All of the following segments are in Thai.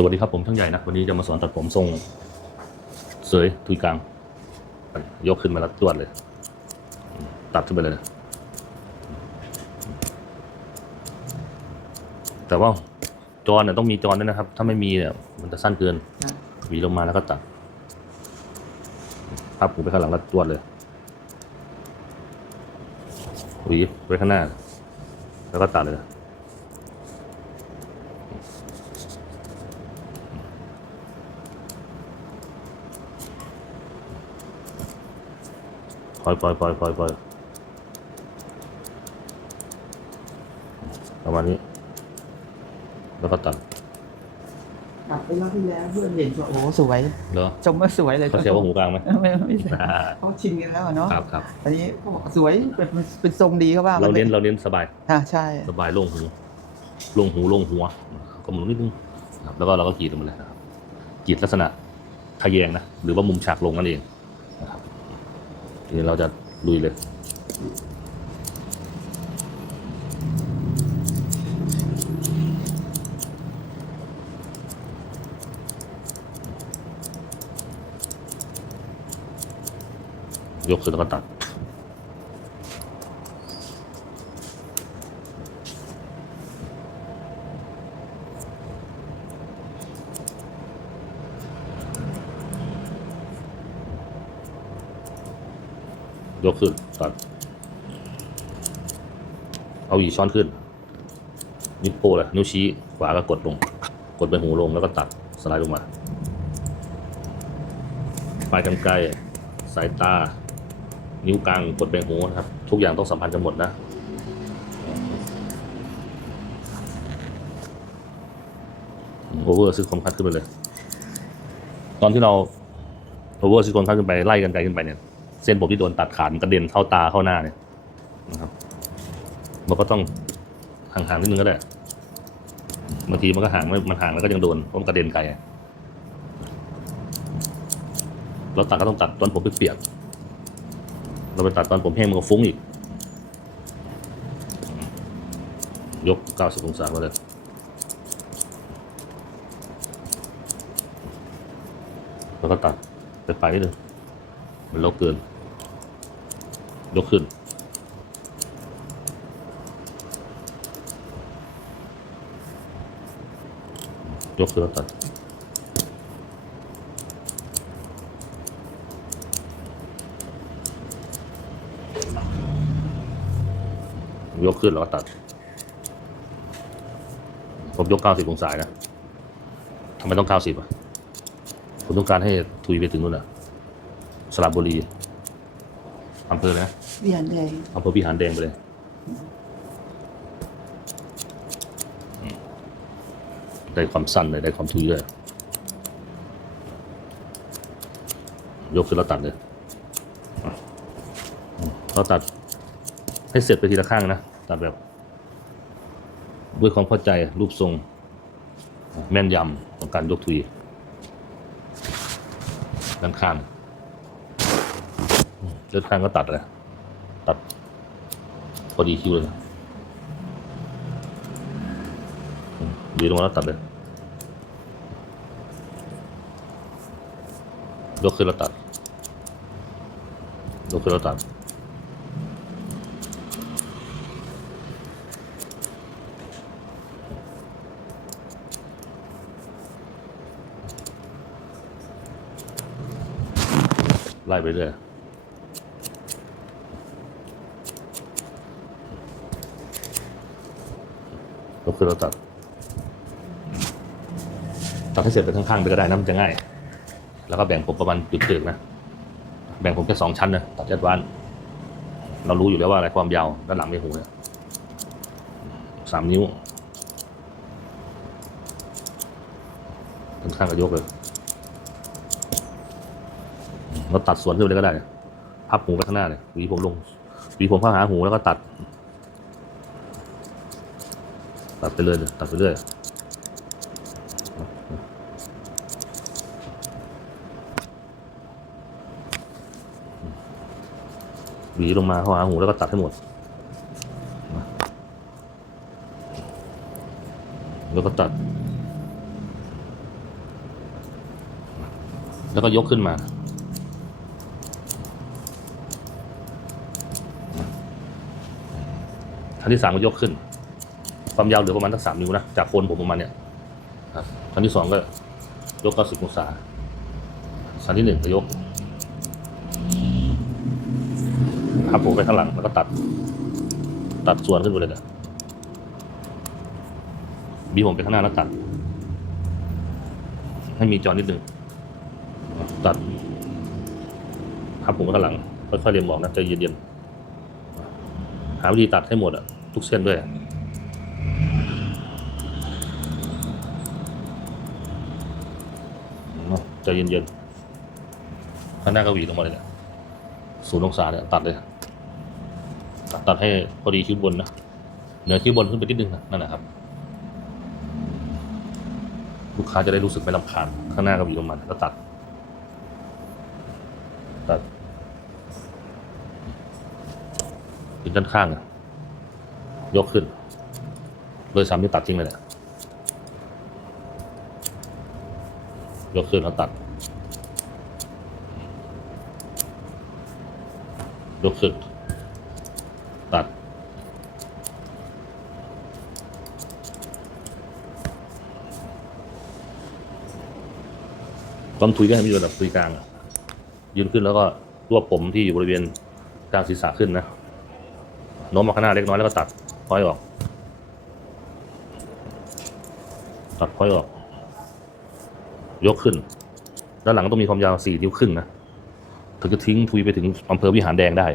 สวัสดีครับผมช่างใหญ่นะวันนี้จะมาสอนตัดผมทรงเสยทุยกลาง ยกขึ้นมาแล้วตรวจเลย ตัดขึ้นไปเลยนะแต่ว่าจอนเนี่ยต้องมีจอนด้วยนะครับ ถ้าไม่มีเนี่ยมันจะสั้นเกินหวีลงมาแล้วก็ตัดพับหูไปข้างหลังแล้วตรวจเลยหวีไว้ข้างหน้า แล้วก็ตัดเลย ปล่อยปล่อยปล่อยปล่อยปล่อยประมาณนี้ แล้วก็ตัดตัดไปรอบที่แล้วเพื่อนเห็นว่าโอ้โหสวยเหรอชมว่าสวยเลยเขาเสียว่าหูกลางไหมไม่ไม่ใช่เขาชินกันแล้วอะเนาะครับครับอันนี้เขาบอกสวยเป็นเป็นทรงดีเขาว่าเราเน้นเราเน้นสบายอ่าใช่สบายโล่งหูโล่งหูโล่งหัวก็หมุนนิดนึงครับแล้วก็เราก็กรีดลงมาเลยนะครับกรีดลักษณะทะแยงนะหรือว่ามุมฉากลงนั่นเองนะครับ ทีนี้เราจะลุยเลย ยกขึ้นแล้วก็ตัด ยกขึ้นตัดเอาอีช้อนขึ้น นิ้วโป้งเลยนิ้วชี้ขวาก็กดลง กดไปหูลงแล้วก็ตัดสไลด์ลงมาปลายกรรไกรสายตา นิ้วกลางกดไปหูนะครับ ทุกอย่างต้องสัมพันธ์กันหมดนะโอเวอร์ซื้อคมคัดขึ้นไปเลย ตอนที่เราโอเวอร์ซื้อคมคัดขึ้นไปไล่กันไกลขึ้นไปเนี่ย ส้นผมที่โดนตัดขาดมันกระเด็นเข้าตาเข้าหน้าเนี่ยนะครับมันก็ต้องห่างๆนิดนึงก็ได้บางทีมันก็ห่างมันห่างแล้วก็ยังโดนเพราะมันกระเด็นไกลเราตัดก็ต้องตัดตอนผมเปียกๆเราไปตัดตอนผมแห้งมันก็ฟุ้งอีก ยก 90 องศามาเลยแล้วก็ตัดไปปนิดนึงมันลกเกิน ยกขึ้น ยกขึ้นแล้วตัดยกขึ้นแล้วก็ตัด ผมยก 90 องศานะทำไมต้อง 90อะผมต้องการให้ทุยไปถึงนู่นอะ สระบุรี อำเภออะไรนะเวียนแดงอำเภอพิหารแดงไปเลยอืมได้ความสั้นเลยได้ความทุยด้วยยกขึ้นแล้วตัดเลยอะอืมเราตัดให้เสร็จไปทีละข้างนะ ตัดแบบ ด้วยความเข้าใจรูปทรง แม่นยำของการยกทุยด้านข้าง เลือดข้างก็ตัดเลยตัดพอดีคิวเลยดีลงมาแล้วตัดเลยยกขึ้นแล้วตัดยกขึ้นแล้วตัดไล่ไปเรื่อย คือเราตัด ตัดให้เสร็จไปข้างๆไปก็ได้นะมันจะง่าย แล้วก็แบ่งผมประมาณจุดตึกนะ แบ่งผมแค่สองชั้นนะตัดยัดวานเรารู้อยู่แล้วว่าอะไรความยาวด้านหลังไม่หูเนี่ยสามนิ้วข้างๆก็ยกเลยเราตัดสวนขึ้นไปเลยก็ได้ พับหูไปข้างหน้าเลยหวีผมลงหวีผมเข้าหาหูแล้วก็ตัด ตัดไปเลยเลยตัดไปเรื่อยหวีลงมาเข้าหาหูแล้วก็ตัดให้หมด แล้วก็ตัด แล้วก็ยกขึ้นมาชั้นที่สามก็ยกขึ้น ความยาวเหลือประมาณสักสามนิ้วนะ จากโคนผมประมาณเนี้ยครับชั้นที่สองก็ยกเก้าสิบองศาชั้นที่หนึ่งก็ยกพับผมไปข้างหลังแล้วก็ตัด ตัดส่วนขึ้นไปเลยนะบีผมไปข้างหน้าแล้วตัด ให้มีจอนิดนึงตัดพับผมไปข้างหลังค่อยๆเรียนบอกนะใจเย็นๆหาวิธีตัดให้หมดอะทุกเส้นด้วย เนาะ ใจเย็นๆข้างหน้าก็หวีลงมาเลยนี่ยศูนย์องศาเนี่ยตัดเลย ตัดตัดให้พอดีคิ้วบนนะเหนือคิ้วบนขึ้นไปนิดนึงนะนั่นแหละครับ ลูกค้าจะได้รู้สึกไม่ลำคาญข้างหน้าก็หวีลงมาแล้วตัด ตัดถึงด้านข้างอะยกขึ้น โดยสามที่ตัดทิ้งเลยแหละ ยกขึ้นแล้วตัดยกขึ้นตัด ความทุยก็ให้มีระดับทุยกลางยืนขึ้นแล้วก็รวบผมที่อยู่บริเวณกลางศีรษะขึ้นนะโน้มมาข้างหน้าเล็กน้อยแล้วก็ตัดพ้อยออก ตัดพ้อยออก ยกขึ้น ด้านหลังต้องมีความยาวสี่นิ้วครึ่งนะถึงจะทิ้งทุยไปถึงอำเภอวิหารแดงได้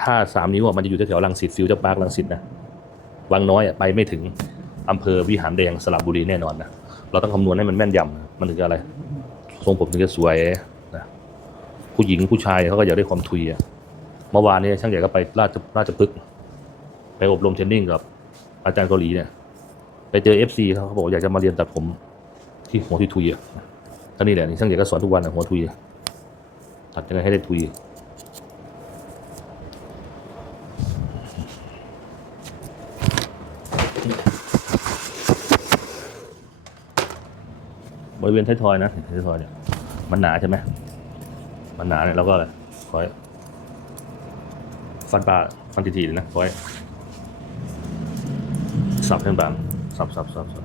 ถ้าสามนิ้วอะมันจะอยู่แถวๆรังสิตฟิวเจอร์พาร์ครังสิตนะวังน้อยไปไม่ถึงอำเภอวิหารแดงสระบุรีแน่นอนนะเราต้องคำนวณให้มันแม่นยำมันถึงจะอะไรทรงผมถึงจะสวยนะผู้หญิงผู้ชายเขาก็อยากได้ความทุยอะเมื่อวานนี้ช่างใหญ่ก็ไปราชราชพฤกษ์ไปอบรมเทรนนิ่งกับอาจารย์เกาหลีเนี่ย ไปเจอเอฟซีเขาเขาบอกอยากจะมาเรียนตัดผม ที่หัวทุยๆอะก็นี่แหละนี่ช่างใหญ่ก็สอนทุกวันอะหัวทุยตัดยังไงให้ได้ทุยบริเวณท้ายทอยนะท้ายทอยเนี่ยมันหนาใช่ไหมมันหนาเนี่ยเราก็คอยฟันปลาฟันทีๆเลยนะคอยสับให้มันบางสับสับสับสับ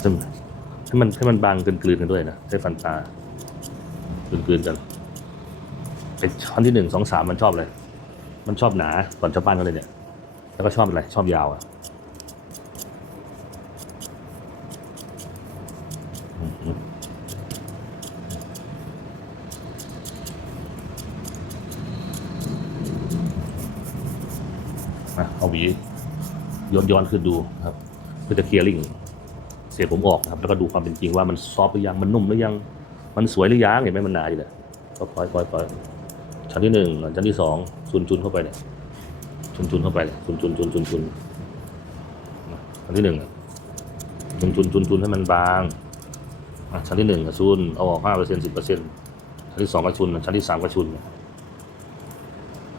ให้มัน ให้มันให้มันบางกลืนกันด้วยนะใช้ฟันปลากลืนๆกันไอ้ช้อนที่หนึ่งสองสามมันชอบเลย มันชอบหนาก่อนชาวบ้านเขาเลยเนี่ย แล้วก็ชอบอะไรชอบยาวอะอืมอืมอะเอาหวีย้อนย้อนขึ้นดูครับเพื่อจะเคลียร์ลิง เสียผมออกนะครับแล้วก็ดูความเป็นจริงว่ามันซอฟหรือยังมันนุ่มหรือยัง มันสวยหรือยังเห็นไหมมันหนาอยู่เลยก็ปล่อยปล่อยปล่อยชั้นที่หนึ่งชั้นที่สองชุนชุนเข้าไปเนี่ยชุนชุนเข้าไปเลยชุนชุนชุนชุนชุนชั้นที่หนึ่งชุนชุนชุนชุนให้มันบางชั้นที่หนึ่งอะชุนเอาออกห้าเปอร์เซ็นต์สิบเปอร์เซ็นต์ชั้นที่สองก็ชุนชั้นที่สามก็ชุน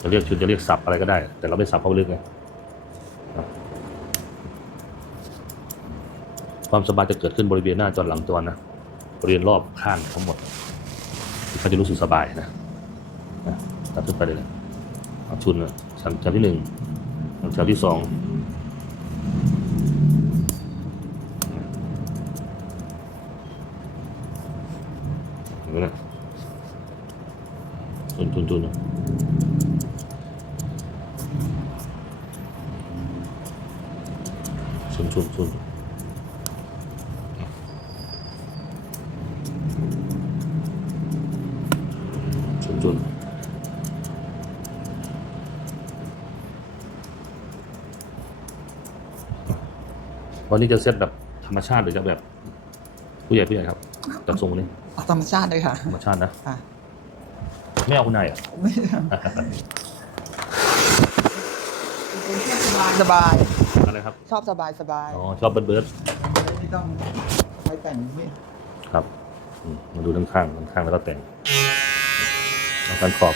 จะเรียกชุนจะเรียกสับอะไรก็ได้ แต่เราไม่สับเข้าไปลึกไงอะ ความสบายจะเกิดขึ้นบริเวณหน้าจอหลังจอนะบริเวณรอบข้างทั้งหมดเขาจะรู้สึกสบายนะตัดขึ้นไปเลยนะชุนนะชั้นชั้นที่หนึ่งชั้นที่สองเห็นไหมนะชุนชุนชุนอะชุนชุนชุน ชุนชุนวันนี้จะเซตแบบธรรมชาติหรือจะแบบผู้ใหญ่ผู้ใหญ่ครับจัดทรงนี้เอาธรรมชาติเลยค่ะ ธรรมชาตินะค่ะ ไม่เอาคุณนายอะ ไม่สบาย อะไรครับชอบสบายสบายอ๋อชอบเบิร์ดเบิร์ดไม่ต้องไปแต่งนี่ครับอืมมาดูด้านข้างด้านข้างแล้วก็แต่ง เอาการขอบ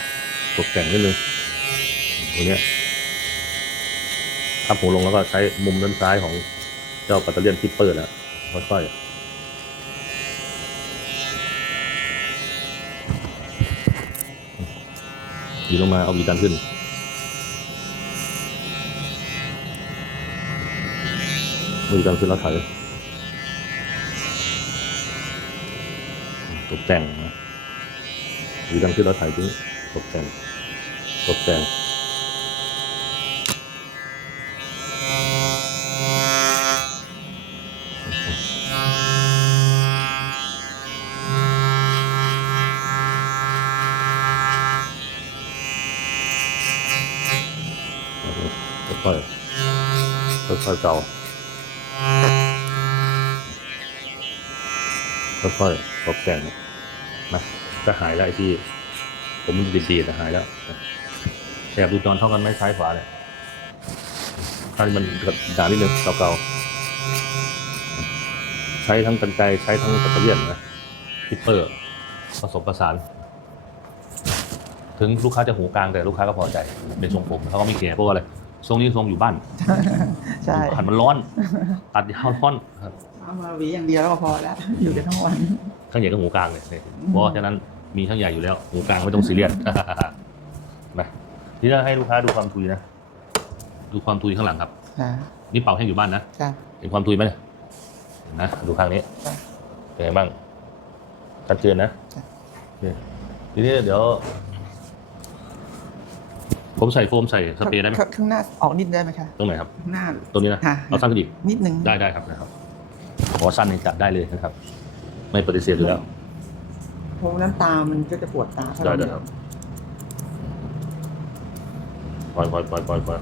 ตกแต่งนิดนึงตัวเนี้ยทับหัวลงแล้วก็ใช้มุมด้านซ้ายของเจ้าปัตเตอร์เลียนทิปเปอร์แล้วค่อยๆดีลงมาเอาวีดันขึ้นมือกันขึ้นแล้วถอยตกแต่งนะ 主動跳到提點，復正，復正。ค่อยๆค่อยๆเก่าค่อยๆตกแต่งมา จะหายแล้วไอ้ที่ ผมมันดีๆแต่หายแล้วแอบดูจอนเท่ากันไหมซ้ายขวาเลยถ้ามันด่านิดนึงเก่าๆใช้ทั้งกันไกรใช้ทั้งตะเกียบนะพิปเปอร์ผสมประสาน ถึงลูกค้าจะหูกลางแต่ลูกค้าก็พอใจเป็นทรงผมเขาก็ไม่แคร์เพราะว่าอะไรทรงนี้ทรงอยู่บ้านใช่หันมันร้อนตัดยาวร้อนครับเอามาหวีอย่างเดียวแล้วก็พอแล้วอยู่ได้ทั้งวัน ช่างใหญ่ก็หูกลางเลยเนี่ยเพราะฉะนั้นมีช่างใหญ่อยู่แล้วหูกลางไม่ต้องซีเรียส นะทีนี้ให้ลูกค้าดูความทุยนะดูความทุยข้างหลังครับค่ะนี่เป่าแห้งอยู่บ้านนะจ้ะ เห็นความทุยไหมเนี่ยเห็นนะดูข้างนี้จ้ะเป็นไงบ้างชัดเจนนะจ้ะ เนี่ยทีนี้เดี๋ยว ผมใส่โฟมใส่สเปรย์ได้ไหมข้างข้างหน้าออกนิดได้ไหมคะตรงไหนครับ ข้างหน้า ตรงนี้นะค่ะ เอาสั้นขึ้นอีก นิดนึงได้ได้ครับนะครับขอสั้นนี่จัดได้เลยนะครับ ไม่ปฏิเสธอยู่แล้วเพราะน้ำตา มันก็จะปวดตาถ้าได้เราได้ครับปล่อยปล่อยปล่อยปล่อยปล่อย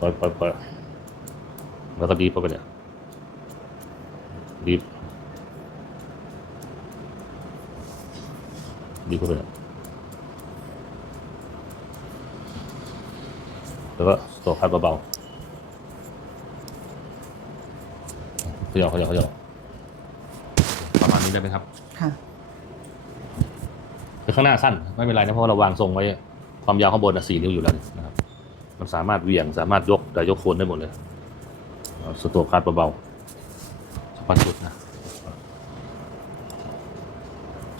ปล่อยปล่อยปล่อยแล้วก็ดีบเข้าไปเนี่ยดีบดีบเข้าไปเนี่ยแล้วก็โตคัดเบาๆเขย่าเขย่าเขย่า ประมาณนี้ได้ไหมครับค่ะคือข้างหน้าสั้นไม่เป็นไรนะเพราะว่าเราวางทรงไว้ ความยาวข้างบนสี่นิ้วอยู่แล้วนี่นะครับ มันสามารถเหวี่ยงสามารถยกแต่ยกโคนได้หมดเลยเอาสโตรกคาดเบาๆสปันสุดนะ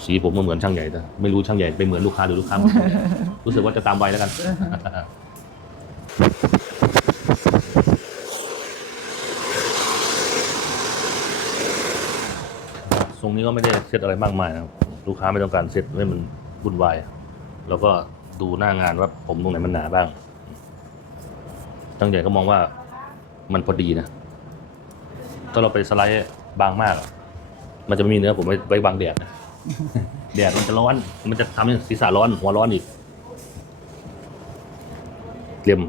สีผมมันเหมือนช่างใหญ่แต่ไม่รู้ช่างใหญ่ไปเหมือนลูกค้าหรือลูกค้าเหมือนช่างใหญ่รู้สึกว่าจะตามวัยแล้วกัน รงนี้ก็ไม่ได้เซตอะไรมากมายนะครับ ลูกค้าไม่ต้องการเซตให้มันวุ่นวายแล้วก็ดูหน้างานว่าผมตรงไหนมันหนาบ้างตั้งใหญ่ก็มองว่ามันพอดีนะ ถ้าเราไปสไลด์บางมาก มันจะไม่มีเนื้อผมไว้ไว้บังแดดนะแดดมันจะร้อน มันจะทำให้ศีรษะร้อน หัวร้อนอีกเลียม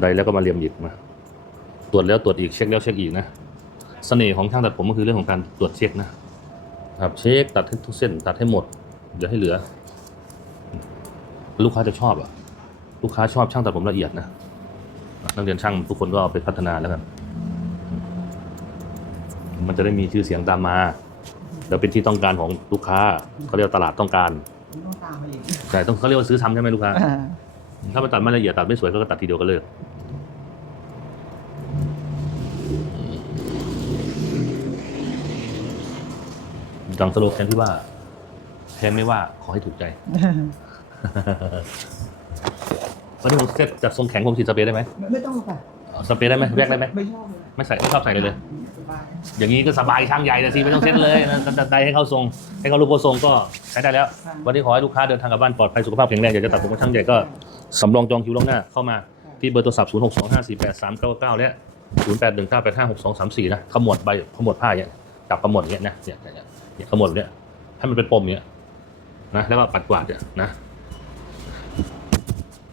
ได้แล้วก็มาเลียมอีกมาตรวจแล้วตรวจอีกเช็คแล้วเช็คอีกนะ เสน่ห์ของช่างตัดผมก็คือเรื่องของการตรวจเช็คนะครับเช็คตัดให้ทุกเส้น ตัดให้หมดอย่าให้เหลือ ลูกค้าจะชอบอะ ลูกค้าชอบช่างตัดผมละเอียดนะนักเรียนช่างทุกคนก็เอาไปพัฒนาแล้วกันมันจะได้มีชื่อเสียงตามมา แล้วเป็นที่ต้องการของลูกค้าเขาเรียกว่าตลาดต้องการผมต้องตามมาอีกใช่ต้องเขาเรียกว่าซื้อทำใช่ไหมลูกค้าอ่าถ้ามันตัดไม่ละเอียดตัดไม่สวยก็ตัดทีเดียวก็เลิก ดังสโลแกนที่ว่าแพงไม่ว่าขอให้ถูกใจ วันนี้ผมเซ็ตจัดทรงแข็งผมฉีดสเปรย์ได้ไหมไม่ไม่ต้องหรอกค่ะเอาสเปรย์ได้ไหมแยกได้ไหมไม่ชอบเลยไม่ใส่ไม่ชอบใส่เลยเลย สบายอย่างนี้ก็สบายช่างใหญ่เลยสิไม่ต้องเซ็ตเลยนะจัดใดให้เข้าทรง ให้เขารู้ว่าทรงก็ใช้ได้แล้วค่ะวันนี้ขอให้ลูกค้าเดินทางกลับบ้านปลอดภัยสุขภาพแข็งแรงอยากจะตัดผมกับช่างใหญ่ก็สำรองจองคิวล่วงหน้าเข้ามาที่เบอร์โทรศัพท์ 0 6 2 5 4 8 3 9 9 และ 0 8 1 9 8 5 6 2 3 4 นะขมวดใบขมวดผ้าเนี่ยจับขมวดอย่างเงี้ยนะเนี่ยเนี่ยเนี่ย เนี่ยขมวดเนี่ยให้มันเป็นปมเงี้ยนะแล้วก็ปัดกวาดเนี่ยนะ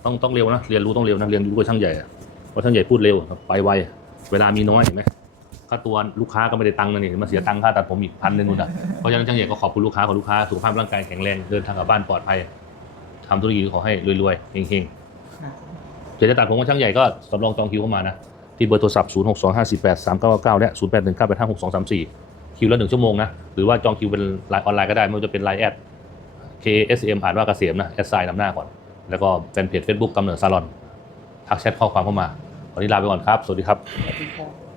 ต้องต้องเร็วนะเรียนรู้ต้องเร็วนะเรียนรู้กับช่างใหญ่เพราะช่างใหญ่พูดเร็วไปไวเวลามีน้อยเห็นไหมค่าตัวลูกค้าก็ไม่ได้ตังค์นะนี่มาเสียตังค่าตัดผมอีกพันนึงนู่นอะเพราะฉะนั้นช่างใหญ่ก็ขอบคุณลูกค้าของลูกค้าสุขภาพร่างกายแข็งแรงเดินทางกลับบ้านปลอดภัยทำธุรกิจขอให้รวยๆเฮงๆเดี๋ยวจะตัดผมกับช่างใหญ่ก็สำรองจองคิวเข้ามานะที่เบอร์โทรศัพท์ 0 6 2 5 4 8 3 9 9 และ 0 8 1 9 8 5 6 2 3 4 คิวละหนึ่งชั่วโมงนะหรือว่าจองคิวเป็นไลน์ออนไลน์ก็ได้ไม่ว่าจะเป็นไลน์แอด KSM อ่านว่าเกษมนะแอดไซน์นำหน้าก่อน แล้วก็แฟนเพจ Facebook กำเนิดซาลอนทักแชทข้อความเข้ามา วันนี้ลาไปก่อนครับ สวัสดีครับ